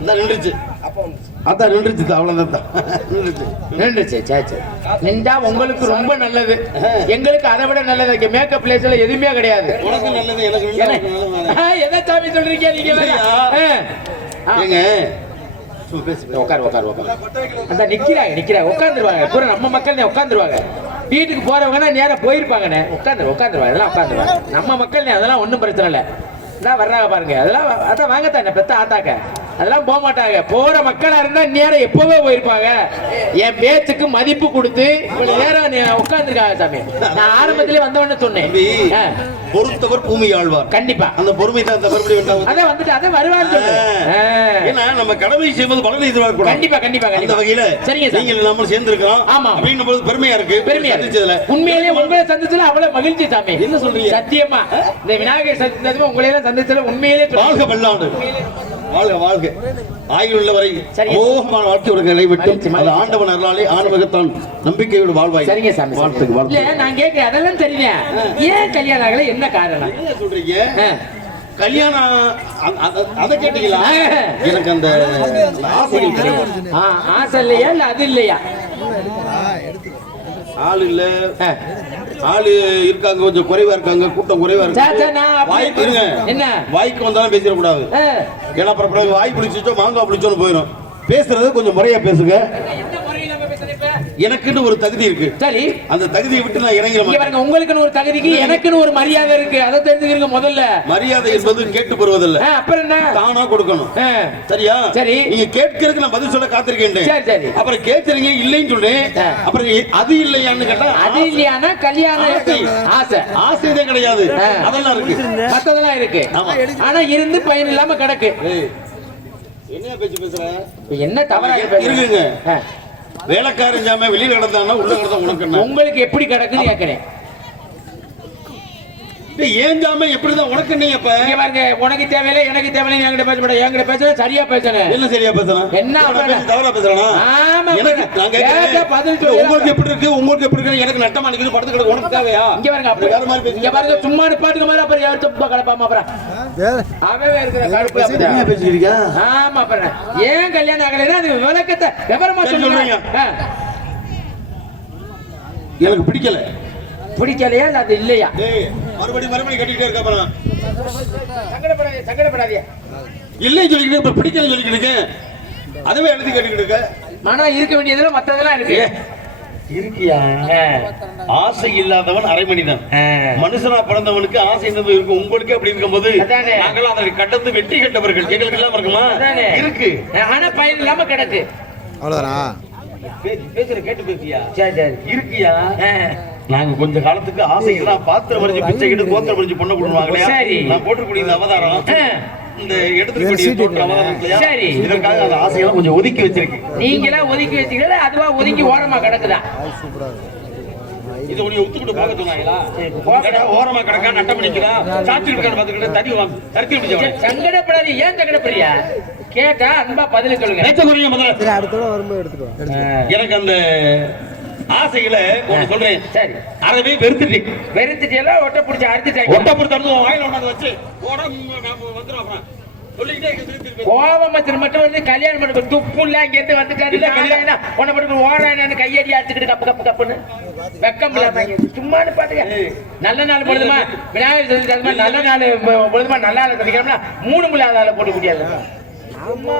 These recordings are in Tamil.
அதான் நின்றுச்சு. அதான் நின்றுச்சு நின்றுச்சு. நின்றுச்சு சே சே. நின்றா உங்களுக்கு ரொம்ப நல்லது. எங்களுக்கு அதை விட நல்லது. மேக்கப் பிளேஸ்ல எதுவுமே கிடையாது. உனக்கு நல்லது எனக்கு எதை சாமி சொல்றீங்க நீங்க. உட்காரு உட்காரு உட்காரு. அந்த நிக்கிறாங்க நிக்கிறாங்க. உட்காந்துருவாங்க பூரா நம்ம மக்கள் உட்காந்துருவாங்க வீட்டுக்கு போறவங்கன்னா நேரா போயிருப்பாங்கண்ணே. உட்காந்து உட்காந்துருவாங்க அதெல்லாம் உட்காந்துருவாங்க நம்ம மக்கள் அதெல்லாம் ஒன்றும் பிரச்சனை இல்லை. நான் வர்றாங்க பாருங்க. அதெல்லாம் அதான் வாங்கத்தானே பெத்த ஆத்தாக்க. அதெல்லாம் போக மாட்டாங்க. போற மக்களா இருந்தா நேரம் எப்பவே போயிருப்பாங்க. என் பேச்சுக்கு மதிப்பு கொடுத்து இவ்வளவு நேரம் நீ உட்காந்துருக்காங்க சாமி. நான் ஆரம்பத்திலே வந்தவொடனே சொன்னேன். பொறுத்தவர் பூமி ஆழ்வார். கண்டிப்பா. அந்த பொறுமை தான் வேண்டாம் அதான் வந்துட்டு அதான் சொல்றேன் ஏன்னா நம்ம கடமை செய்வது பலனை எதிர்பார்க்க கண்டிப்பா கண்டிப்பா அந்த வகையில சரிங்க சார் நீங்கள் நம்ம சேர்ந்திருக்கிறோம். ஆமா. அப்படின்னும் போது பெருமையா இருக்கு. பெருமையா. சந்திச்சதுல. உண்மையிலேயே உங்களை சந்திச்சதுல அவ்வளவு மகிழ்ச்சி சாமி. என்ன சொல்றீங்க? சத்தியமா. இந்த விநாயகர் சந்திச்சதும் உங்களை எல்லாம் சந்திச்சதுல உண்மையிலேயே. வாழ்க வெள்ளாண்டு வாழ்க வாழ்க. ஆயுள் உள்ளவரை. மோகமான வாழ்க்கையோட நிலைவிட்டு மகிழ்ச்சி, மகிழ்ச்சி. அது ஆண்டவன் அருளாலே ஆன்மகத்தான் நம்பிக்கையோடு வாழ்வாய். சரிங்க சாமி வாழ்த்துக்கு வாழ்த்து. நான் கேட்கிறேன் அதெல்லாம் தெரியுங்க ஏன் கல்யாணம் ஆகல? என்ன காரணம்? சொல்றீங்க. கல்யாணம் அத கேட்டீங்களா. எனக்கு அந்த ஆசைகள் கிடையாது ஆசை இல்லையா? இல்ல அது இல்லையா? ஆள் இல்ல. ஆளு இருக்காங்க கொஞ்சம் குறைவா இருக்காங்க கூட்டம் குறைவா இருக்கு. இருங்க என்ன? வாய்க்கு வந்தாலும் பேசிடக்கூடாது. ஏன்னா அப்புறம் வாய் பிடிச்சிச்சோ மாங்காய் பிடிச்சோன்னு போயிடும். பேசுறது கொஞ்சம் முறையா பேசுங்க என்ன முறையில நம்ம பேசுறோம் இப்ப? எனக்குன்னு ஒரு தகுதி இருக்கு. சரி. அந்த தகுதியை விட்டு நான் இறங்கிட இங்க மாட்டேன் பாருங்க உங்களுக்குன்னு ஒரு தகுதிக்கு எனக்குன்னு ஒரு மரியாதை இருக்கு. அதை தெரிஞ்சுக்கிறீங்க முதல்ல. மரியாதை என்பது கேட்டு பெறுவதில்ல. அப்புறம் என்ன? தானா கொடுக்கணும். சரியா? சரி. நீங்க கேட்கறதுக்கு நான் பதில் சொல்ல காத்திருக்கேன் சரி, சரி. அப்புறம் கேட்கறீங்க இல்லைன்னு சொல்றேன். அப்புறம் அது இல்லையான்னு கேட்டா அது இல்லையானா கல்யாணம் ஆசை. ஆசை. ஆசைதே கிடையாது. அதெல்லாம் இருக்கு. மத்ததெல்லாம் இருக்கு. ஆனா இருந்து பயன் இல்லாம கிடக்கு. ஏய், என்னையா பேச்சு பேசுற? என்ன தவறாக? இருக்குங்க. வேலைக்காரன் ஜாமே வெளியில் கிடந்தானா உள்ள கிடந்தா உனக்கு உங்களுக்கு எப்படி கிடக்குன்னு கேக்குறேன். ஜாம எப்படிதான் உனக்கு என்ன அப்ப இங்க பாருங்க உனக்கு தேவையில்லை எனக்கு தேவையில்லை என்கிட்ட பேச மாட்டேன். என்கிட்ட பேசுற சரியா பேசணும் என்ன சரியா பேசுறான் என்ன தவறா பேசுறானா? ஆமா, எனக்கு. உங்களுக்கு எப்படி இருக்கு? உங்களுக்கு எப்படி இருக்கு எனக்கு நட்டமா நிக்குது படத்து கிடக்கு. உனக்கு தேவையா? இங்க பாருங்க அப்படி. வேற மாதிரி பேசுங்க இங்க பாருங்க சும்மா பாட்டுக்கு மாதிரி அப்புறம் யாரும் துப்பா கிடப்பாம அப்புறம். அவவே இருக்கிற கடுப்பு. பேசிக்கிறீங்க ஆமா அப்புறம் ஏன் கல்யாணம் ஆகலைன்னா அது விளக்கத்தை விவரமா சொல்லுங்க. எனக்கு பிடிக்கல. பிடிக்கலையா இல்ல அது இல்லையா? டேய் மறுபடியும் மறுபடியும் கட்டிக்கிட்டே இருக்க அப்புறம் சங்கடப்படாதீங்க சங்கடப்படாதீங்க இல்லைன்னு சொல்லிக்கிட்டு இப்ப பிடிக்கல சொல்லிக்கிட்டு அதுவே எழுதி கட்டிக்கிட்டு இருக்க. மனா இருக்க வேண்டியதுல மத்ததெல்லாம் இருக்கு. இருக்கியா? ஆசை இல்லாதவன் அரை மனிதன். மனுஷனா பிறந்தவனுக்கு ஆசை இருந்தது இருக்கும் உங்களுக்கு அப்படி இருக்கும்போது அதானே. நாங்களாம் அதை கடந்து வெற்றி கட்டவர்கள் எங்களுக்கு எல்லாம் இருக்குமா. இருக்கு. ஆனா பயன் இல்லாம கிடக்கு. அவ்வளோதானா பே- பேசுற கேட்டு பேசியா? சரி சரி. இருக்கியா? ஆ. நாங்க கொஞ்ச காலத்துக்கு ஆசைக்கெல்லாம் பாத்திரம் வரைஞ்சு பிச்சை கிட்டு கோத்திரம் வரைஞ்சு பொண்ணு கொடுவாங்க சரி. நான் போட்டுக்கூடிய இந்த அவதாரம். இந்த. இதற்காக அந்த ஆசையெல்லாம் கொஞ்சம் ஒதுக்கி வச்சிருக்கேன். நீங்களா ஒதுக்கி வச்சுக்கல அதுவா ஒதுங்கி ஓரமா கிடக்குதா? இதை உடைய ஒத்துக்கிட்டு போக சொன்னாங்களா? போகடா, ஓரமா கிடக்கா நட்ட பண்ணிக்கிறா சாட்சி இருக்கான்னு பாத்துக்கிட்டு தண்ணி வாங்க தரத்தி முடிச்சவன் சங்கடப்படாது ஏன் சங்கடப்படுறியா கேட்டா அன்பா பதில் சொல்லுங்க. எனக்கு அந்த ஆசைகளை ஒண்ணு சொல்றேன். சரி. அறவே வெறுத்துட்டேன். வெறுத்துட்டெல்லாம் ஒட்ட பிடிச்சி அறுத்துட்டாங்க ஒட்ட பொறுத்த உன் வாயில ஒண்ணாந்து வச்சு நாம வந்துடும் அப்புறம். திருப்பி. கோபமத்தில் மட்டும் வந்து கல்யாணம் பண்ண துப்பு இல்ல இங்க இருந்து வந்துட்டாரு. உன்னை மட்டும் ஓடானு கையடி அடிச்சுக்கிட்டு கப்பு கப்பு கப்புன்னு? வெக்கம் சும்மானு பாத்துக்க. நல்ல நாள் பொழுதுமா? விநாயகர் சதுர்த்தி நல்ல நாள் பொழுதுமா நல்ல நாள் சந்திக்கிறோம்னா மூணு முள்ளாத ஆளை போட்டு முடியாது.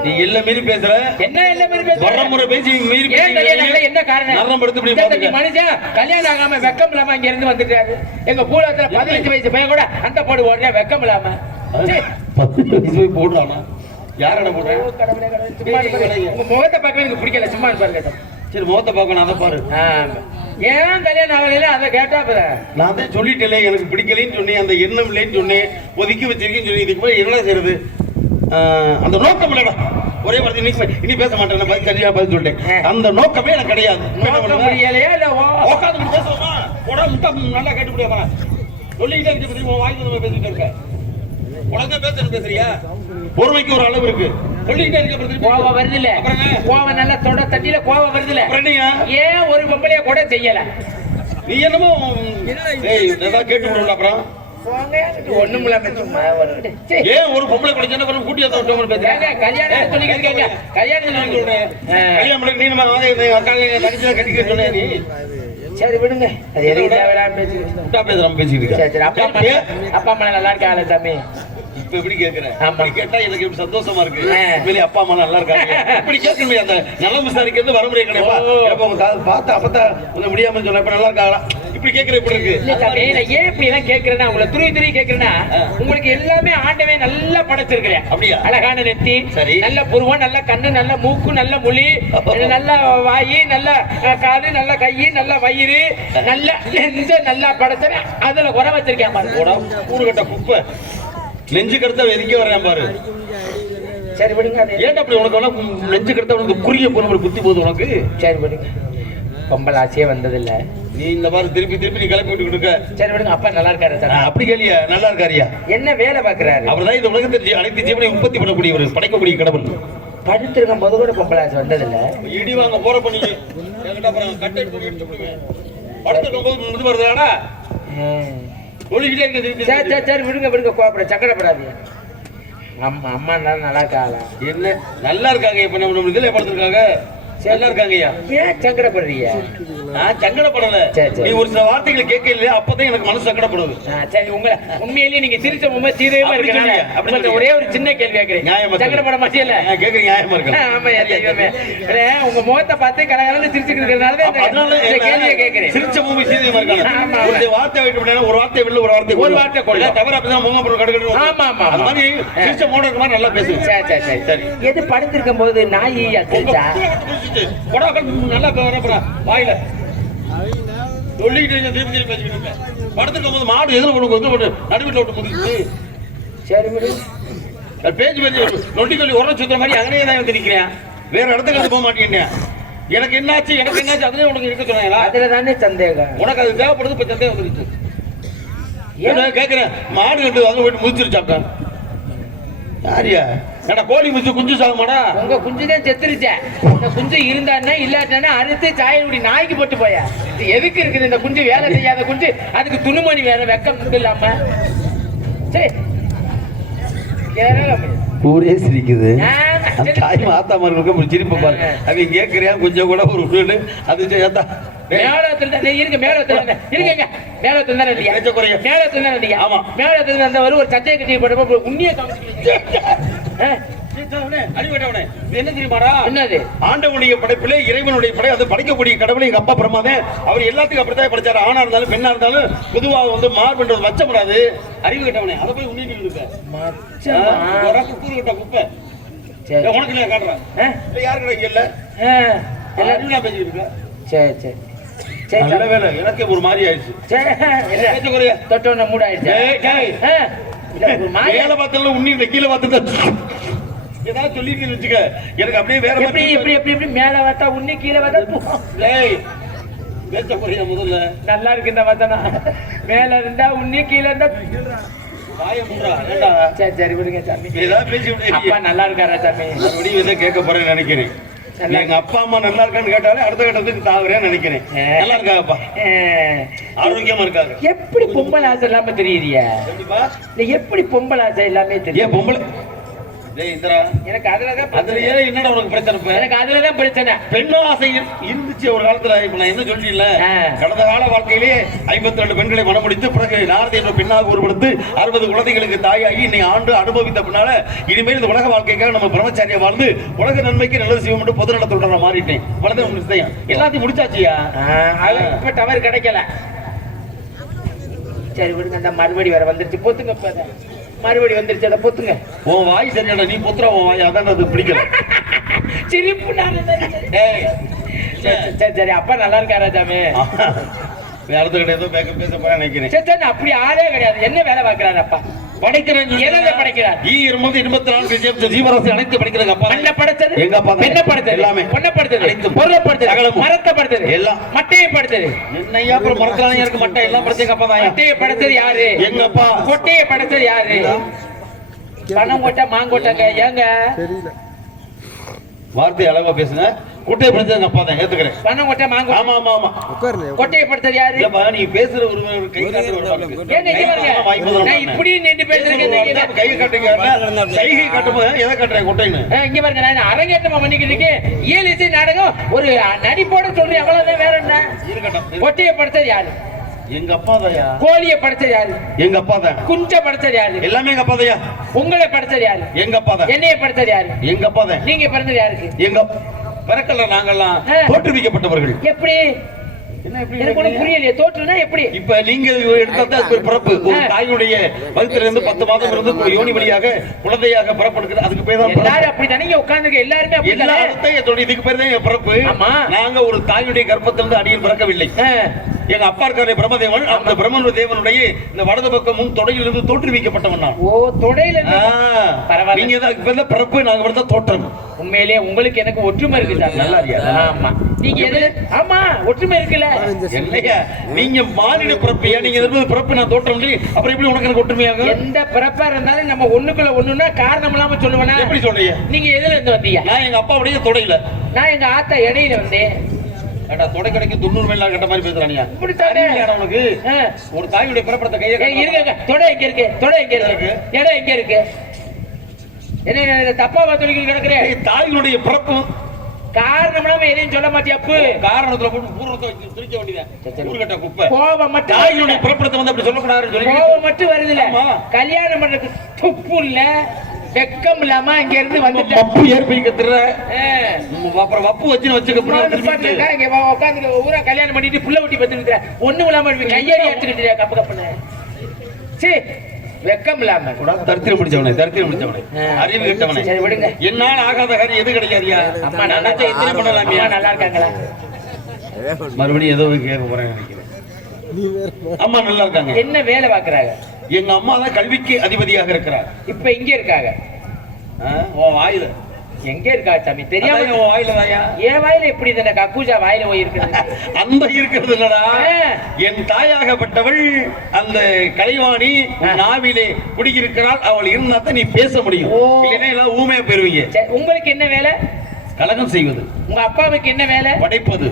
நீ எல்லாம் மீறி பேசுற. என்ன இல்ல மாதிரி பேசுற? வரமுறை பேசி மீறி ஆகல? என்ன காரணம்? நரம் எடுத்து இப்படி பாத்துக்க. மனுஷன் கல்யாணம் ஆகாம வெக்கம் இல்லாம இங்க இருந்து வந்துட்டாரு. எங்க பூலத்துல பதினஞ்சு வயசு பையன் கூட அந்த போடு ஓடுறேன் வெக்கம் இல்லாம. சீ. பத்து வயசு போய் போடுறானா? யாரட போடுறேன் பாருங்க. உங்க முகத்தை பார்க்கவே எனக்கு பிடிக்கல. சும்மா பாருங்க. சரி முகத்தை பார்க்கணும் அதை பாரு. ஏன் கல்யாணம் ஆகலைன்னா அதை கேட்டா நான் தான் சொல்லிட்டேன் எனக்கு பிடிக்கலைன்னு சொன்னேன் அந்த எண்ணம் இல்லைன்னு சொன்னேன் ஒதுக்கி வச்சிருக்கேன்னு சொல்லி இதுக்கு போய் என்ன செய்யறது அந்த நோக்கம் இல்லடா. ஒரே வார்த்தை நீ இனி பேச மாட்டேன் பதில் சரியா பதில் சொல்லிட்டேன். அந்த நோக்கமே எனக்கு கிடையாது. இப்படி பேசுவோமா? உடா முட்டை நல்லா கேட்டு முடியாம சொல்லிக்கிட்டே இருக்க வாய்க்கு நம்ம பேசிட்டு இருக்க. உடனே பேசணும் பேசுறியா? பொறுமைக்கு ஒரு அளவு இருக்கு. கோவம் வருது இல்ல அப்புறம் என்ன? கோவம் நல்லா தொட தட்டில கோவம் வருது இல்ல அப்புறம் என்னய்யா? ஏன் ஒரு பொம்பளைய கூட செய்யல? நீ என்னமோ கேட்டு விடுல அப்புறம். ஒரு. ஏன் ஒரு பொம்பளை பொண்ணு கூட்டி கல்யாணம் இருக்கீங்க கல்யாணம் சொல்லி சொல்றேன் கல்யாணம் பண்ணி நீ நம்ம கட்டிக்க சொன்னே நீ. சரி விடுங்க. அது எதுக்கு தேவையில்லாம அப்பா அம்மா நல்லா இருக்காங்களா சாமி இப்ப எப்படி கேக்குறேன். அப்படி கேட்டா எனக்கு இப்படி சந்தோஷமா இருக்கு. வெளியே அப்பா அம்மா நல்லா இருக்காங்க. இப்படி கேட்கணுமே அந்த நலம் விசாரிக்கிறது வரமுறை கிடையாதா. உங்க பார்த்தா அப்பதான் கொஞ்சம் முடியாம சொன்ன இப்ப நல்லா இருக்காங்களா இப்படி கேக்குற இப்படி இருக்கு? ஏன் இப்படி எல்லாம் கேக்குறேன்னா உங்களை துருவி துருவி கேக்குறேன்னா உங்களுக்கு எல்லாமே ஆண்டவே நல்லா படைச்சிருக்கிறேன். அப்படியா? அழகான நெத்தி சரி. நல்ல புருவம் நல்ல கண்ணு நல்ல மூக்கு நல்ல மொழி நல்ல வாயி நல்ல காது நல்ல கை நல்ல வயிறு நல்ல நெஞ்ச நல்லா படைச்சேன் அதுல குறை வச்சிருக்கேன் பாருங்க ஊருகட்ட குப்பை. நெஞ்சு கருத்த எதுக்கே வர்றேன் பாரு. சரி விடுங்க. அது ஏன்டா அப்படி உனக்கு வேணா நெஞ்சு கருத்த உனக்கு குறிய போன ஒரு புத்தி போகுது உனக்கு? சரி விடுங்க. பொம்பளை ஆசையே வந்ததில்ல. நீ இந்த மாதிரி திருப்பி திருப்பி நீ கிளப்பி விட்டு கொடுக்க சரி விடுங்க. அப்பா நல்லா இருக்காரு சார். அப்படி கேளியா? நல்லா இருக்காரியா? என்ன வேலை பாக்குறாரு அவர் தான் இந்த உலகத்தை அனைத்து ஜீவனை உற்பத்தி பண்ணக்கூடியவர் படைக்கக்கூடிய கடவுள். படுத்திருக்கும் போது கூட பொம்பளை ஆசை வந்ததில்ல. இடி வாங்க போற பண்ணி. படத்துக்கு போது இது சரி சரி சரி விடுங்க விடுங்க கோபப்பட சக்கரப்படாதீங்க அம்மா அம்மா நல்லா நல்லா இருக்காளா? என்ன? நல்லா இருக்காங்க இப்ப நம்ம இதுல படுத்திருக்காங்க நல்லா இருக்காங்கய்யா ஏன் சங்கடப்படுறீங்க நான் சங்கடப்படல. நீ ஒரு சில வார்த்தைகளை கேட்க இல்லையா அப்பதான் எனக்கு மனசு சங்கடப்படுது சரி உங்களை உண்மையிலேயே நீங்க சிரிச்ச அப்படி இருக்கனால சொல்லுங்க, அப்படி. ஒரே ஒரு சின்ன கேள்வி நியாயமா சங்கடப்பட மாட்டியல நான் கேட்க நியாயமா இருக்கு ஆமா உங்க முகத்தை பார்த்து கலகலன்னு சிரிச்சுட்டு இருக்கிறதுனால இந்த- கேள்வியை? கேட்கிறேன் சிரிச்ச பூமி சீதமா இருக்காங்க ஒரு. வார்த்தை விட்டு விட்டா ஒரு வார்த்தை வெளில ஒரு வார்த்தை ஒரு. வார்த்தை. இல்ல, தவிர அப்பதான் முகம் கடுன்னு ஆமா, ஆமா. மாதிரி சிரிச்ச மோட இருக்க மாதிரி நல்லா பேசுங்க சரி சரி சரி. எது படுத்திருக்கும் போது நாய் அடிச்சா கொடா கல் நல்லா வரப்படா வாயில. சொல்லிக்கிட்டு திருப்பி பேசிக்கிட்டு. படத்துக்கு போது மாடு எதிர கொண்டு வந்து போட்டு நடுவில் விட்டு முடிச்சு சரி விடு. பேச்சு பேச்சு நொட்டி சொல்லி உரம் சுத்துற மாதிரி அங்கனே தான் வந்து நிக்கிறேன் வேற இடத்துக்கு அது போக மாட்டேங்க எனக்கு என்னாச்சு எனக்கு என்னாச்சு அதுலயே உனக்கு இருக்க சொன்னாங்களா? அதுல தானே சந்தேகம். உனக்கு அது தேவைப்படுது இப்ப சந்தேகம் வந்துருச்சு ஏன்? நான் கேட்கிறேன் மாடு கண்டு அங்க போயிட்டு முதிச்சிருச்சாக்கா யாரியா? ஏடா கோழி முச்சு குஞ்சு சாகுமாடா? உங்க குஞ்சு தான் செத்துருச்சே. இந்த குஞ்சு இருந்தான்னா இல்லாட்டானா அறுத்து சாயல்குடி நாய்க்கு போட்டு போயா. இது எதுக்கு இருக்குது இந்த குஞ்சு? வேலை செய்யாத குஞ்சு? அதுக்கு துணிமணி வேற வெக்கம் இல்லாம சரி. ஊரே சிரிக்குது. தாய் மாத்தா மருக்கு ஒரு சிரிப்பு பாரு. அவங்க கேட்கறியா கொஞ்சம் கூட ஒரு அது ஏத்தா மேலத்துல தான் டேய், இருங்க மேலத்துல இங்க. மேலத்துல தான் இல்லையா. மேலத்துல தான் இல்லையா ஆமா. மேலத்துல அந்த ஒரு சட்டையை கட்டி போட்டப்ப உண்மையை அடிவட்டவனே என்ன தெரியுமாடா? என்னது? ஆண்டவனுடைய படைப்பிலே இறைவனுடைய படை அது படைக்கக்கூடிய கடவுளை எங்க அப்பா அவர் எல்லாத்துக்கும் அப்படித்தான் படைச்சாரு. ஆணா இருந்தாலும் பெண்ணா இருந்தாலும் பொதுவாக வந்து மார்பன்றது வச்சப்படாது அறிவு கட்டவனே. அதை போய் இருக்க மச்சமா. கூறு கட்ட குப்பை. உனக்கு நான் காட்டுறேன். யாரு கிடைக்க இல்ல? ஆ. எல்லாரும் பேசிட்டு இருக்க. சரி சரி. நல்ல வேலை எனக்கே ஒரு மாதிரி ஆயிடுச்சு. தொட்டோன்னு மூட ஆயிடுச்சு மேல பார்த்தாலும் உன்னி இந்த கீழே பார்த்துட்டு ஏதாவது சொல்லிருக்கீன்னு வச்சுக்க. எனக்கு அப்படியே வேற எப்படி எப்படி எப்படி எப்படி? மேல வந்தா உன்னி கீழே வந்தா பூ. ஏய் பேச்ச குறைய முதல்ல. நல்லா இருக்கு இந்த மேல இருந்தா உன்னி கீழே இருந்தா சரி சரி விடுங்க சாமி. ஏதாவது பேசி விட்டு அப்பா நல்லா இருக்காரா சாமி? மறுபடியும் இதை கேட்க போறேன்னு நினைக்கிறேன். எங்க அப்பா அம்மா நல்லா இருக்கான்னு கேட்டாலே அடுத்த கட்டத்துக்கு தாவுறேன்னு நினைக்கிறேன். நல்லா இருக்காங்கப்பா ஆ. ஆரோக்கியமா இருக்காங்க எப்படி பொம்பளை ஆசை இல்லாம தெரியுறியா எப்படி பொம்பளை ஆசை எல்லாமே தெரியும் பொம்பளை டேய் இந்திரா எனக்கு அதுலதான் அதுல பிரச்சனை. ஏன் என்னடா உனக்கு பிரச்சனை? எனக்கு அதுலதான் பிரச்சனை. பெண்ணு ஆசை இரு- இருந்துச்சு ஒரு காலத்துல. இப்ப நான் என்ன ஆ. கடந்த கால வாழ்க்கையிலே ஐம்பத்தி ரெண்டு பெண்களை மனமுடித்து பிறகு நாரதி என்ற பெண்ணாக உருவெடுத்து அறுபது குழந்தைகளுக்கு தாயாகி இன்னை ஆண்டு அனுபவித்த பின்னால இனிமேல் இந்த உலக வாழ்க்கைக்காக நம்ம பிரம்மச்சாரியா வாழ்ந்து உலக நன்மைக்கு நல்லது செய்வோம் என்று பொது நடத்த நான் மாறிட்டேன். வளர்ந்து நிச்சயம் எல்லாத்தையும் முடிச்சாச்சியா? இப்ப டவர் கிடைக்கல. சரி விடுங்க மறுபடி வேற வந்துருச்சு. பொத்துங்க இப்ப. மறுபடி வந்துருச்சு அதை பொத்துங்க. உன் வாய் சரியாடா நீ புத்திர உன் வாய். அதான் அது பிடிக்கல. சிரிப்பு சரி சரி, அப்பா நல்லா இருக்காரா சாமி? அடுத்த கிடையாது பேச போறேன் நினைக்கிறேன். சரி சரி அப்படி ஆளே கிடையாது. என்ன வேலை பார்க்கறாரு அப்பா? படைக்கிறேன் எதை படைக்கிறார்? ஈ இருபது இருபத்தி நாலு ஜீவ- ஜீவராசி அனைத்து படைக்கிறது அப்பா மண்ணை படைச்சது எங்க அப்பா. பெண்ணை படைச்சது எல்லாமே. பொண்ணை படைச்சது. பொருளை படைச்சது. மரத்தை படைச்சது எல்லாம். மட்டையை படைச்சது என்னையா அப்புறம் மரத்துல இருக்கு மட்டை? எல்லாம் பிரச்சனை அப்பா தான். மட்டையை படைச்சது யாரு? எங்க அப்பா. கொட்டையை படைச்சது யாரு? பணம் கொட்டை மாங்கொட்டைங்க. ஏங்க? தெரியல. வார்த்தை அளவா பேசுங்க. குட்டையை எங்க அப்பா தான் ஏத்துக்கிறேன் பணம் கொட்டை மாங்க. ஆமா ஆமா ஆமா. உட்காருங்க கொட்டையை படுத்தது யாரு? இல்லப்பா நீ பேசுற ஒரு ஒரு கை நான் இப்படி நின்று பேசுறேன் கை காட்டுங்க சைகை காட்டும்போது எதை காட்டுறேன் குட்டைன்னு? இங்க பாருங்க நான் அரங்கேற்றமா பண்ணிக்கிட்டு இருக்கேன். ஏழு இசை நாடகம் ஒரு நடிப்போட சொல்றேன் அவ்வளவுதான் வேற என்ன? இருக்கட்டும். கொட்டையை படுத்தது யாரு? எங்க அப்பா தாயா கோழியை படுத்தது யாரு? எங்க அப்பா தான். குஞ்ச படுத்தது யாரு? எல்லாமே எங்க அப்பா தாயா உங்களை படுத்தது யாரு? எங்க அப்பா தான். என்னைய படுத்தது யாரு? எங்க அப்பா தான். நீங்க பிறந்தது யாருக்கு? எங்க பிறக்கல நாங்கெல்லாம். தோற்றுவிக்கப்பட்டவர்கள். எப்படி? புரியலையே. தோற்றுனா எப்படி? இப்ப நீங்க எடுத்தா பிறப்பு. ஒரு. தாயுடைய வயிற்றிலிருந்து பத்து மாதம் இருந்து யோனி வழியாக குழந்தையாக பிறப்படுகிறது அதுக்கு பேர் தான் பிறப்பு. எல்லாரும் அப்படித்தானே இங்க உட்கார்ந்துக்க எல்லாருமே எல்லா அப்படித்தானே அர்த்தம் என்னோட இதுக்கு பேர் தான் பிறப்பு. நாங்க ஒரு தாயுடைய கர்ப்பத்திலிருந்து அடியில் பிறக்கவில்லை. எங்க அப்பா இருக்காரு பிரம்மதேவன் அந்த பிரம்மன் தேவனுடைய இந்த வலது பக்கம் முன் தொடையிலிருந்து தோற்றுவிக்கப்பட்டவன் நான். ஓ தொடையில பரவாயில்ல. நீங்க தான் இப்ப தான் பிறப்பு நாங்க பிறந்த தோற்றம். உண்மையிலேயே உங்களுக்கு எனக்கு ஒற்றுமை இருக்கு சார் நல்லா இருக்கியா? ஆமா. நீங்க எதுல ஆமா ஒற்றுமை இருக்குல்ல? என்னையா? நீங்க மானிட பிறப்பியா? நீங்க இருப்பது பிறப்பு நான் தோற்றம் இல்லை அப்புறம் எப்படி உனக்கு எனக்கு ஒற்றுமையாகும் எந்த பிறப்பா இருந்தாலும் நம்ம ஒண்ணுக்குள்ள ஒண்ணுன்னா காரணம் இல்லாம சொல்லுவேனா? எப்படி சொல்றீங்க? நீங்க எதுல இருந்து வந்தீங்க? நான் எங்க அப்பாவுடைய தொடையில. நான் எங்க ஆத்தா இடையில வந்தேன். தொடை கடைக்கு தொண்ணூறு மைல் கட்ட மாதிரி பேசுறானியா. அறிவில்லையாடா உனக்கு. ஒரு தாயுடைய பிறப்படத்தை கையை தொடை எங்க இருக்கு? தொடை எங்க இருக்கு? இடம் எங்க இருக்கு? என்ன என்ன, என்ன தப்பா சொல்லி கிடக்குறேன் தாயினுடைய பிறப்பு காரணம் இல்லாம எதையும் சொல்ல மாட்டியா அப்பு காரணத்துல போட்டு பூர்வத்தை வச்சு. ஊர்கட்ட குப்பை. கோபம் மட்டும் தாயினுடைய பிறப்படத்தை வந்து அப்படி சொல்லக்கூடாதுன்னு சொல்லி கோபம் மட்டும் வருதுல ஆமா. கல்யாணம் பண்றதுக்கு துப்பு இல்ல. வெக்கம் இல்லாம இங்க இருந்து வந்துட்டேன். வப்பு ஏற்பிக்கத்துற ஆ. அப்புறம் வப்பு வச்சு வச்சுக்க வந்து இங்க வா, உட்கார்ந்து ஊரா கல்யாணம் பண்ணிட்டு புள்ள ஊட்டி பத்துக்கிட்டு ஒண்ணும் இல்லாம. கையடி எடுத்துக்கிட்டு கப்பு கப்புன்னு. சீ வெக்கம் இல்லாம. தரித்திரம் பிடிச்சவனே தரித்திரம் பிடிச்சவனே. அறிவு கெட்டவனே. சரி விடுங்க. என்னால் ஆகாத காரியம் எது கிடைக்காதியா? அம்மா நல்லா எத்தனை பண்ணலாமியா அம்மா நல்லா இருக்காங்களா? மறுபடியும் ஏதோ கேட்க போறேன் நினைக்கிறேன். நீ வேற அம்மா நல்லா இருக்காங்க. என்ன வேலை பாக்குறாங்க எங்க அம்மா தான் கல்விக்கு அதிபதியாக இருக்கிறார். இப்ப இங்க இருக்காங்க. உன் வாயில. எங்க இருக்கா சாமி? தெரியாம உன் வாயில தாயா என் வாயில எப்படி இந்த கக்கூஜா வாயில போய் இருக்குது அந்த இருக்கிறது இல்லடா. என் தாயாகப்பட்டவள் அந்த கலைவாணி. நாவிலே குடியிருக்கிறாள். அவள் இருந்தா தான் நீ பேச முடியும். இல்லைன்னா எல்லாம் ஊமையா போயிருவீங்க. சரி, உங்களுக்கு என்ன வேலை? கலகம் செய்வது. உங்க அப்பாவுக்கு என்ன வேலை? படைப்பது.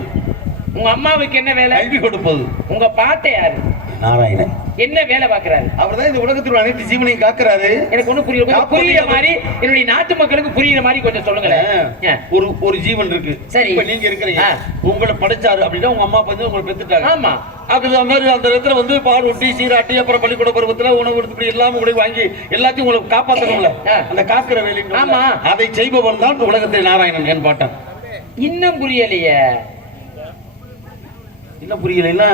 உங்க அம்மாவுக்கு என்ன வேலை? கல்வி கொடுப்பது. உங்க பாட்டை யாரு? நாராயணன். என்ன வேலை பாக்குறாரு அவர்தான் இந்த உலகத்தில் அனைத்து ஜீவனையும் காக்கிறாரு. எனக்கு ஒண்ணும் புரியல. புரியுற மாதிரி என்னுடைய நாட்டு மக்களுக்கு புரியுற மாதிரி கொஞ்சம் சொல்லுங்களேன். ஒரு ஒரு ஜீவன் இருக்கு. சரி. இப்ப நீங்க இருக்கிறீங்க. உங்களை படைச்சாரு அப்படின்னா உங்க அம்மா வந்து உங்களை பெத்துட்டாங்க. ஆமா. அது அந்த மாதிரி அந்த இடத்துல வந்து பால் ஊட்டி சீராட்டி அப்புறம் பள்ளிக்கூட பருவத்துல உணவு இப்படி எல்லாம் உங்களுக்கு வாங்கி எல்லாத்தையும் உங்களுக்கு காப்பாத்தணும்ல. அந்த காக்கிற வேலை ஆமா. அதை செய்பவன் தான் உலகத்தில் நாராயணன் என் பாட்டன். இன்னும் புரியலையே. என்ன புரியலைன்னா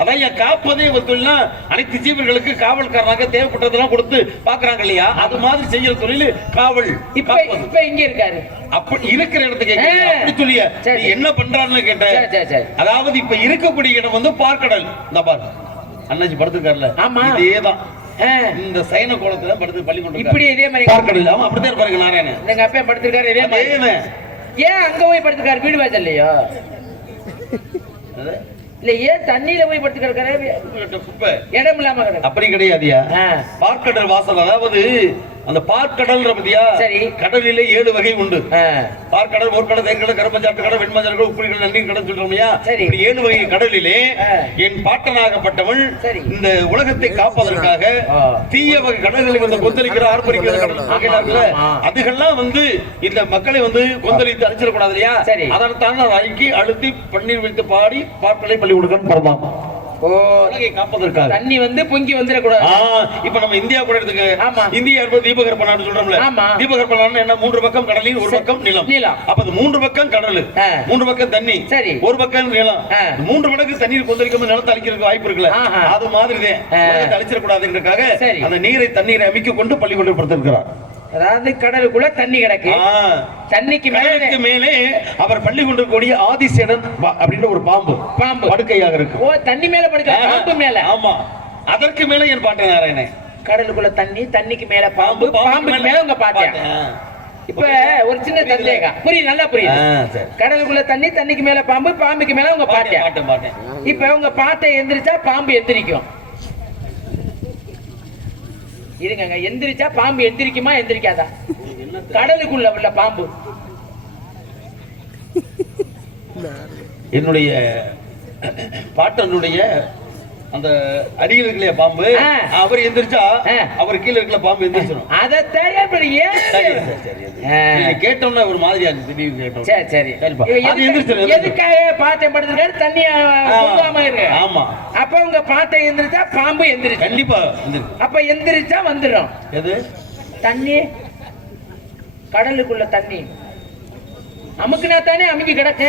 அதான் என் காப்பதே தொழில்னா அனைத்து ஜீவர்களுக்கு காவல்காரனாக தேவைப்பட்டதெல்லாம் கொடுத்து பாக்குறாங்க இல்லையா? அது மாதிரி செய்யற தொழில் காவல் இப்ப. இப்ப இங்க இருக்காரு. அப்படி இருக்கிற இடத்துக்கு சொல்லிய. என்ன பண்றாருன்னு கேட்டேன். அதாவது இப்ப இருக்கக்கூடிய இடம் வந்து பார்க்கடல். இந்த பாரு. அண்ணாச்சி படுத்துக்காருல ஆமா. இதேதான். இந்த சயன கோலத்துல படுத்து பள்ளி இப்படி இதே மாதிரி பார்க்கடல். ஆமா அப்படித்தான் இருப்பாருங்க நாராயணன். எங்க அப்பா படுத்திருக்காரு இதே மாதிரி. ஏன் அங்க போய் படுத்திருக்காரு? வீடு வாசல் இல்லையோ அது, இல்ல ஏன் தண்ணியில போய் உங்ககிட்ட குப்பை இடம் இல்லாம அப்படி கிடையாதுயா? பார்க்கடல் வாசல் அதாவது அந்த பார்க்கடல் பத்தியா சரி. கடலிலே ஏழு வகை உண்டு பார்க்கடல் போர்க்கடல் தேங்கடல் கருப்பஞ்சாட்டு கடல் வெண்மஞ்சள் நன்றி கடல் சொல்றோம் இல்லையா சரி. இப்படி ஏழு வகை கடலிலே. என் பாட்டனாகப்பட்டவள். இந்த உலகத்தை காப்பதற்காக. தீய வகை கடல்களை வந்து கொந்தளிக்கிற ஆர்ப்பரிக்கிற கடல். அதுகெல்லாம் வந்து இந்த மக்களை வந்து கொந்தளித்து அடிச்சிடக்கூடாது இல்லையா சரி. அதனால்தான் அதை அழுக்கி அழுத்தி பன்னீர் வைத்து பாடி பார்க்கலை பள்ளி கொடுக்கணும் ஓ உலகை காப்பதற்காக தண்ணி வந்து பொங்கி வந்துடக்கூடாது இப்ப நம்ம இந்தியா கூட எடுத்துக்க ஆமா. இந்தியா என்பது தீபகற்ப நாடு சொல்றோம்ல ஆமா. தீபகற்ப நாடு என்ன மூன்று பக்கம் கடலில் ஒரு பக்கம் நிலம் நிலம். அப்ப அது மூன்று பக்கம் கடல். மூன்று பக்கம் தண்ணி சரி. ஒரு பக்கம் நிலம். மூன்று மடங்கு தண்ணீர் கொந்தளிக்கும் நிலத்தை அழிக்கிறதுக்கு வாய்ப்பு இருக்குல்ல. அது மாதிரி ஆ. அழிச்சிடக்கூடாதுன்றதுக்காக. அந்த நீரை தண்ணீரை அமைக்க கொண்டு பள்ளிக்கொண்டு படுத்திருக்கிறார் அதாவது கடலுக்குள்ள தண்ணி கிடக்கு. தண்ணிக்கு மேல மேலே அவர் பள்ளி கொண்டிருக்கக்கூடிய ஆதிசேடன் அப்படின்ற ஒரு பாம்பு. பாம்பு. படுக்கையாக இருக்கு. ஓ தண்ணி மேல படுக்க? பாம்பு மேல. ஆமா. அதற்கு மேல என் பாட்டு நாராயணன் கடலுக்குள்ள தண்ணி தண்ணிக்கு மேல பாம்பு பாம்புக்கு மேல உங்க பாட்டியா இப்ப ஒரு சின்ன சந்தேகம் புரியுது நல்லா புரியுது. சரி. கடலுக்குள்ள தண்ணி தண்ணிக்கு மேல பாம்பு பாம்புக்கு மேல உங்க பாட்டேன் இப்ப உங்க பாட்டை எந்திரிச்சா பாம்பு எந்திரிக்கும். இருங்க எந்திரிச்சா பாம்பு எந்திரிக்குமா எந்திரிக்காதா? கடலுக்குள்ள உள்ள பாம்பு. என்னுடைய பாட்டனுடைய அந்த அடியில் இருக்கலையா பாம்பு. அவர் எந்திரிச்சா. அவர் கீழே இருக்கல பாம்பு எந்திரிச்சிடும் அதை கேட்டோம்னா ஒரு மாதிரியா இருக்கு கேட்டோம்? சரி சரி. எந்திரிச்சிடும், எதுக்காக பாட்டை படுத்துருக்காரு? தண்ணி ஆமா. அப்ப உங்க பாட்டை எந்திரிச்சா பாம்பு எந்திரிச்சு கண்டிப்பா. அப்ப எந்திரிச்சா வந்துடும் எது? தண்ணி. கடலுக்குள்ள தண்ணி. அமுக்குனா தானே அமுக்கி கிடக்கு.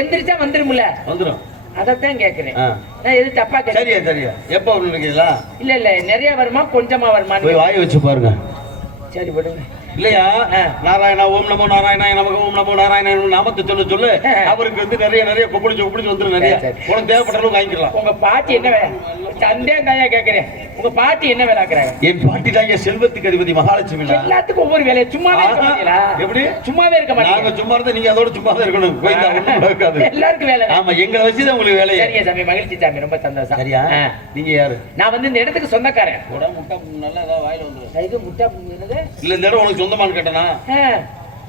எந்திரிச்சா வந்துரும்ல. வந்துடும் அதைத்தான் கேக்குறேன். நான் எது தப்பா சரியா சரியா. எப்ப வரணும் நினைக்கிறீங்களா? இல்ல இல்ல நிறைய வருமா கொஞ்சமா போய் வாயை வச்சு பாருங்க. சரி விடுங்க. இல்லையா. நாராயணா ஓம் நமோ நாராயணா நமக்கு ஓம் நமோ நாராயணா நாமத்தை சொல்ல சொல்லு. அவருக்கு வந்து நிறைய நிறைய கொப்பளிச்சு கொப்பளிச்சு வந்துடும் நிறைய. உனக்கு தேவைப்பட்ட அளவுக்கு வாங்கிக்கலாம். உங்க பாட்டி என்ன வேலை? சந்தேகம் தாயா கேக்குறேன். உங்க பாட்டி என்ன வேலை ஆக்குறாங்க? என் பாட்டி தான் செல்வத்துக்கு அதிபதி மகாலட்சுமி எல்லாத்துக்கும் ஒவ்வொரு வேலையை சும்மாவே இருக்க எப்படி? சும்மாவே இருக்க நாங்க மாட்டீங்க சும்மா இருந்தா நீங்க அதோட சும்மா தான் இருக்கணும் ஒண்ணும் நடக்காது. எல்லாருக்கும் வேலை. ஆமா எங்களை வச்சுதான் உங்களுக்கு வேலையே. சரிங்க சாமி மகிழ்ச்சி சாமி ரொம்ப சந்தோஷம். சரியா. நீங்க யாரு? நான் வந்து இந்த இடத்துக்கு சொந்தக்காரன். உடம்பு முட்டை நல்லா ஏதாவது வாயில வந்துடும் இது முட்டா என்னது? இல்ல இந்த இடம் உனக்கு சொந்தமானு கேட்டனா?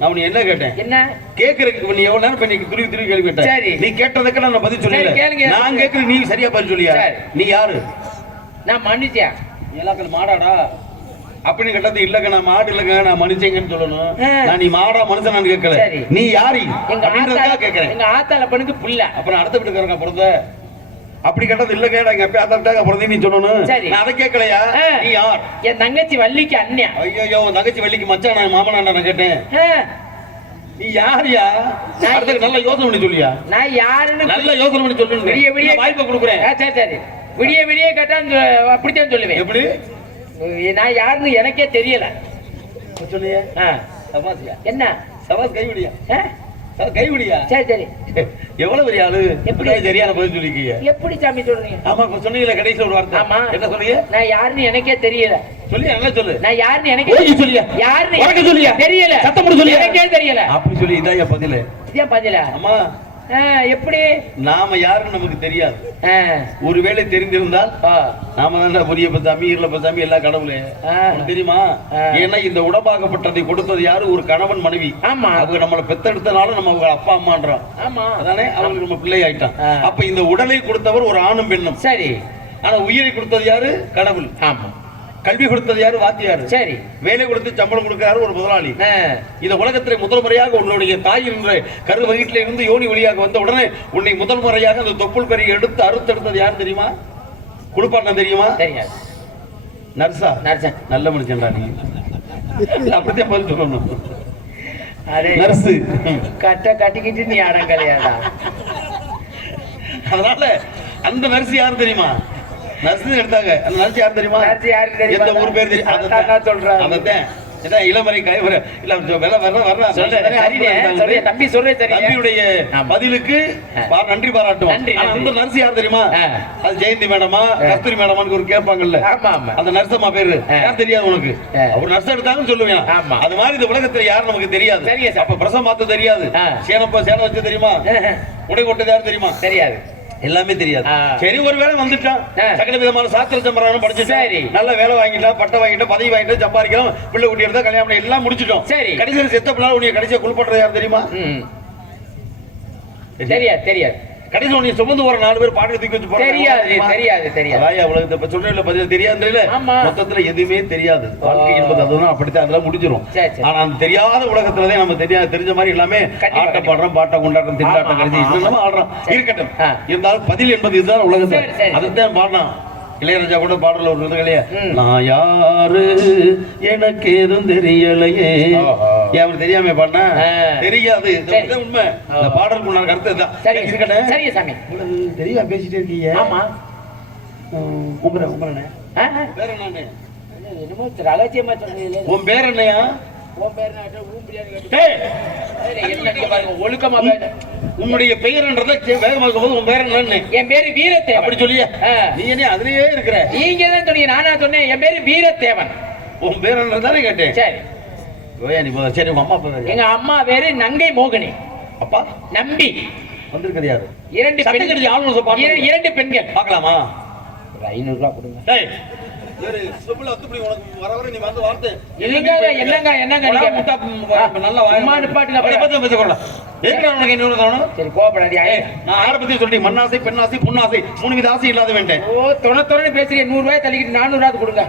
நான் உன்னை என்ன கேட்டேன்? என்ன? கேக்குறதுக்கு நீ எவ்வளவு நேரம் நீ துருவி துருவி கேள்வி கேட்ட? சரி. நீ கேட்டதுக்கு நான் பதில் சொல்லல. நான் கேக்குறது நீ சரியா பதில் சொல்லியா. நீ யாரு? நான் மன்னிச்சேன். எல்லாக்கள் மாடாடா. அப்படின்னு கேட்டது இல்லங்க நான் மாடு இல்லங்க நான் மனுஷங்கன்னு சொல்லணும். நான் நீ மாடா மனுஷனான்னு கேட்கல. சரி. நீ யாரு? எங்க கேட்கறேன் எங்க ஆத்தால பண்ணுக்கு புள்ள. அப்புறம் அடுத்த வீட்டுக்காரங்க பிறந்த அப்படி கேட்டது இல்லங்க நான் எங்க அப்பா ஆத்தாட்டாக பிறந்தே நீ சொல்லணும். நான் அதை கேட்கலையா. நீ யார்? என் தங்கச்சி வள்ளிக்கு அண்ணியா ஐயோ உன் தங்கச்சி வள்ளிக்கு மச்சான் நான் மாமனா நான் கேட்டேன். நீ யாரியா? அடுத்து நல்ல யோசனை பண்ணி சொல்லியா? நான் யாருன்னு நல்ல யோசனை பண்ணி சொல்லணும் விடிய விடிய வாய்ப்பை கொடுக்குறேன். சரி சரி. விடிய விடிய கேட்டா அப்படித்தான் சொல்லுவேன். எப்படி? நான் யாருன்னு எனக்கே தெரியல. சபாசியா என்ன? சபாஸ் கைவிடியா? கைவிடியா சரி சரி. எவ்வளவு பெரிய ஆளு? எப்படி? சரியான பதில் சொல்லிருக்கீங்க. எப்படி சாமி சொல்றீங்க? ஆமா இப்ப சொன்னீங்களே கடைசியில ஒரு வார்த்தை. ஆமா. என்ன சொன்னீங்க? நான் யாருன்னு எனக்கே தெரியல. சொல்லி என்ன சொல்லு. நான் யாருன்னு எனக்கே சொல்லியா? யாருன்னு உனக்கு சொல்லியா? தெரியல. சத்தம் போட்டு சொல்லியா? எனக்கே தெரியல. அப்படி சொல்லி இதான் பதில். இதான் பதிலா? அம்மா ஆ, எப்படி? நாம யாருன்னு நமக்கு தெரியாது. ஒருவேளை தெரிந்திருந்தால் நாம தான் புரியப்ப சாமி ஈரலப்ப சாமி எல்லா கடவுளே தெரியுமா. ஏன்னா இந்த உடம்பாகப்பட்டதை கொடுத்தது யாரு? ஒரு கணவன் மனைவி. ஆமா. அவங்க நம்மளை பெத்தெடுத்தனால நம்ம அவங்க அப்பா அம்மான்றோம் ஆமா. அதானே? அவங்களுக்கு நம்ம பிள்ளை ஆயிட்டான். அப்ப இந்த உடலை கொடுத்தவர் ஒரு ஆணும் பெண்ணும். சரி. ஆனா உயிரை கொடுத்தது யாரு? கடவுள். ஆமா. கல்வி கொடுத்தது யாரு? வாத்தியாரு. சரி. வேலை கொடுத்து சம்பளம் கொடுக்கிறாரு ஒரு முதலாளி. இந்த உலகத்திலே முதல் முறையாக உன்னுடைய தாய் என்ற கரு வயிற்றில இருந்து யோனி வழியாக வந்த உடனே உன்னை முதல் முறையாக அந்த தொப்புள் கறி எடுத்து அறுத்தெடுத்தது யார் தெரியுமா? குடுப்பாட்டம் தெரியுமா? தெரியாது. நர்சா நர்சன் நல்ல மனுஷன்டா நீ. அப்படித்தான் பதில் சொல்லணும். நர்ஸு. கட்ட கட்டிக்கிட்டு நீ அடங்கலையாடா. அதனால அந்த நர்ஸ் யார் தெரியுமா? நர்ஸ் எடுத்தாங்க. அந்த நர்ஸ் யார் தெரியுமா? நர்ஸ் யாரு தெரியுமா? எந்த ஊர் பேர் தெரியும்? அதான் சொல்றேன். இதான் இளமறை கலைவர்? இல்ல வெள்ள வர்ற வர்ற சொல்றேன் தம்பி சொல்றேன் தம்பியுடைய. பதிலுக்கு நன்றி பாராட்டும். அந்த நர்ஸ் யார் தெரியுமா. அது ஜெயந்தி மேடமா? கஸ்தூரி மேடமான்னு ஒரு கேட்பாங்கல்ல. அந்த நர்சம்மா பேரு. யார் தெரியாது உனக்கு. அவர் நர்ஸ் எடுத்தாங்கன்னு சொல்லுவேன் ஆமா. அது மாதிரி இந்த உலகத்துல யாரும் நமக்கு தெரியாது. அப்ப பிரசவம் பார்த்து தெரியாது. சேனப்பா சேனை வச்சு தெரியுமா? உடை கொட்டது யார் தெரியுமா? தெரியாது. எல்லாமே தெரியாது. சரி ஒரு வேளை வந்துட்டான். சகல விதமான சாஸ்திர படிச்சுட்டான் சரி. நல்ல வேலை வாங்கிட்டான் பட்டம் வாங்கிட்டான் பதவி வாங்கிட்டு சம்பாதிக்கிறோம் பிள்ளை குட்டி எடுத்தா கல்யாணம் எல்லாம் முடிச்சிட்டோம் சரி. கடைசியில் செத்த பிள்ளை உன்னை கடைசியா குளிப்பட்டுறது யார் தெரியுமா தெரியாது தெரியாது கடைசியில் உன்னை சுமந்து வர நாலு பேர் பாட்டு தூக்கி வச்சு. தெரியாது? தெரியாது தெரியாது அதாயா உலகத்தை இப்ப சொல்றேன் பதில் தெரியாது ஆமா. மொத்தத்துல எதுவுமே தெரியாது வாழ்க்கை. என்பது அதுதான் அப்படித்தான் அதெல்லாம் சரி. ஆனா அந்த தெரியாத உலகத்துலதான் நம்ம தெரியாது தெரிஞ்ச மாதிரி எல்லாமே கண்டிப்பா. பாடுறோம் பாட்டம் கொண்டாடுறோம் திண்டாட்டம் ஆமா, என்னென்னமோ ஆடுறோம். இருக்கட்டும். இருந்தாலும் பதில் என்பது இதுதான் உலகத்துல சரி. அதைத்தான் பாடினான் இளையராஜா கூட பாடல ஒரு இல்லையா. நான் யாரு? எனக்கு எதுவும் தெரியலையே. அவனுக்கு தெரியாம பாடினா. தெரியாது. சரி. உண்மை இந்த. பாடலுக்கு உண்டான கருத்து இதுதான். சரி. இருக்கட்டும் சரிங்க சாமி. தெளிவா பேசிட்டே இருக்கீங்க. ஆமா. ஆ, ஆ. பேர் என்னண்ணே என்னமோ ரகசியமா சொன்னீங்களே உன் பேர் என்னையா? ஒழுக்கமா. உன்னுடைய பெயர்ன்றத வேகமா இருக்கும்போது உன் பேர் என்னன்னு என் பேரு வீரத்தேவன். அப்படி சொல்லிய. நீ என்ன அதுலயே இருக்கிற. நீங்க தான் சொன்னீங்க நானா சொன்னேன் என் பேரு வீரத்தேவன். உன் பேர் என்னதானே கேட்டேன். சரி. நீ. சரி உங்க அம்மா பேரு எங்க அம்மா பேரு நங்கை மோகினி. அப்பா? நம்பி. வந்திருக்கிறது யாரு? இரண்டு சட்டை பெண் கடிச்சு ஆளுநர் இர- இரண்டு பெண்கள். பார்க்கலாமா? ஒரு ஐநூறு ரூபாய் கொடுங்க. டேய் சரி, சுப்புல அத்துப்படி உனக்கு வர வர நீ வந்து வார்த்தை. இல்லைங்க, என்னங்க, என்னங்க? சரி கோபப்படாதீங்க. நான் யாரை பத்தி சொல்லிட்டேன் மண்ணாசை பெண்ணாசை பொன்னாசை மூணு வித ஆசை இல்லாத வேண்டேன். ஓ தொண தொணன்னு பேசுறீங்க நூறு ரூபாய் தள்ளிக்கிட்டு நானூறாவது கொடுங்க.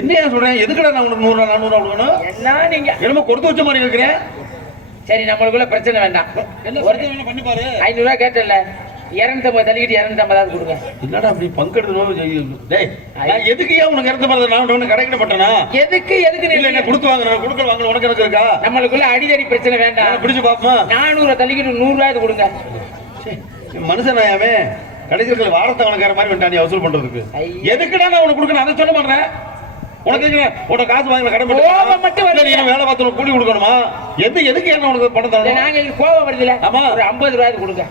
என்ன சொல்றேன்? எதுக்குடா நான் உனக்கு நூறு நானூறு கொடுக்கணும்? என்ன நீங்க? என்னமோ கொடுத்து வச்ச மாதிரி இருக்கிறேன். சரி நம்மளுக்குள்ள பிரச்சனை வேண்டாம். ஒருத்தர் பண்ணி பாரு? ஐநூறு ரூபாய் கேட்டல இரநூத்தம்பது தள்ளிக்கிட்டு இரநூத்தம்பதாவது கொடுங்க. என்னடா அப்படி பங்கெடுக்கணும் டேய் நான் எதுக்கு ஏன் உனக்கு இறந்து போறது நான் ஒண்ணு கடைக்கிடப்பட்டனா? எதுக்கு எதுக்கு இல்ல என்ன கொடுத்து வாங்குறேன்? கொடுக்கல் வாங்கல உனக்கு எனக்கு இருக்கா? நம்மளுக்குள்ள அடிதடி பிரச்சனை வேண்டாம். பிடிச்சு பாப்போமா? நானூறு தள்ளிக்கிட்டு நூறு ரூபாய் கொடுங்க மனுஷன் ஆயாமே கடைசியில் வாரத்தை கணக்கார மாதிரி வேண்டாம் நீ வசூல் பண்றதுக்கு. எதுக்குடா நான் உனக்கு கொடுக்கணும்? அதை சொல்ல மாட்டேன். உனக்கு உனக்கு காசு வாங்கின கடமை கோபம் மட்டும் நீ. வேலை பார்த்து கூலி கொடுக்கணுமா? எது எதுக்கு என்ன உனக்கு பணம் தரணும்? நாங்க கோபம் வருதுல ஆமா. ஒரு ஐம்பது ரூபாய் கொடுங்க.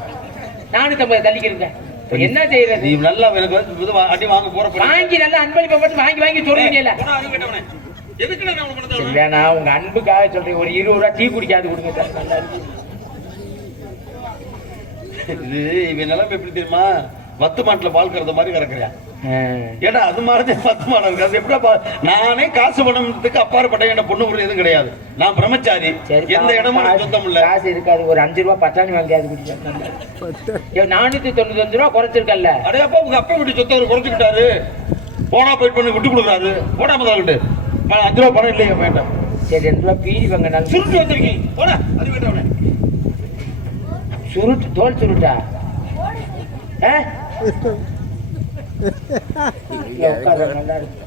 நானூத்தம்பது தள்ளிக்கிறங்க இப்ப என்ன செய்யறது? நீ நல்லா எனக்கு வந்து அடி வாங்க போற வாங்கி நல்லா அன்பளிப்பை போட்டு வாங்கி வாங்கி சொல்றீங்கல்ல? இல்லைண்ணா உங்க அன்புக்காக சொல்றேன். ஒரு இருபது ரூபாய் டீ குடிக்காது கொடுங்க. இது இவன் நிலைமை எப்படி தெரியுமா? வத்து மாட்டுல பால் கறந்த மாதிரி கறக்குறியா. ஏடா அது மாதிரி பத்து மாடம் இருக்காது எப்படா பா- நானே காசு பணத்துக்கு அப்பாற்பட்ட என் பொண்ணு ஒரு எதுவும் கிடையாது. நான் பிரம்மச்சாரி. சரி எந்த இடமும் சொந்தம் இல்ல. காசு இருக்காது. ஒரு அஞ்சு ரூபாய் பட்டாணி வாங்கியாது நானூத்தி தொண்ணூத்தஞ்சு ரூபா குறைச்சிருக்கல்ல அடே அப்பா உங்க அப்பா வீட்டு சொத்தை அவர் குறைச்சிக்கிட்டாரு. போனா போயிட் பண்ணி விட்டு கொடுக்குறாரு. போடா முதல்கிட்டு அஞ்சு ரூபா பணம் இல்லையா வேண்டாம் சரி ரெண்டு ரூபா பீடி வாங்க நல்லா சுருட்டு வந்திருக்கீங்க. போடா அது வேண்டாம் சுருட்டு தோல் சுருட்டா? ஆ? இங்க உட்காரு, நல்லா இருக்கு.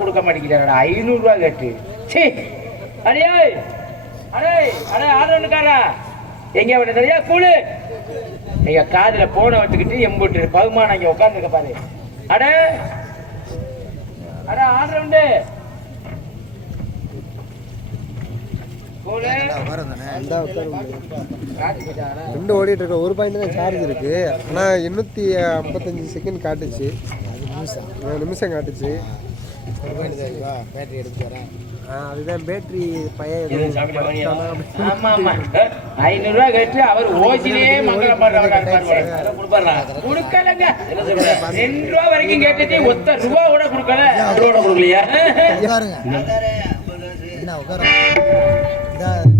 கொடுக்க மாட்டேங்கிறாடா ஐநூறு ரூபா கேட்டு. சீ அடியே அடே அடே ஆடணுக்காரா எங்க அவன தெரியா கூழு. எங்க காதில் போன வச்சுக்கிட்டு எம்புட்டு பகுமானம் இங்க உட்காந்துருக்க பாரு. அட. அட ஆடுறவுண்டு கூழு இந்த உட்காரு காது போயிட்டாடா ரெண்டு ஓடிட்டு இருக்க ஒரு பாயிண்ட் தான் சார்ஜ் இருக்கு. ஆனா எண்ணூத்தி ஐம்பத்தஞ்சு செகண்ட் காட்டுச்சு. நிமிஷம் காட்டுச்சு. அதுதான் பேட்டரி பையன் ஆமா ஆமா. ஐநூறு ரூபாய் கட்டு அவர் ஓசிலே மங்களம் கொடுக்கலங்க. ரெண்டு ரூபா வரைக்கும் கேட்டுட்டு ஒத்த ரூபா கூட கொடுக்கல ரூபா கொடுக்கலையா? உட்காருங்க. என்ன உட்காருங்க? இந்தா இந்த சேர்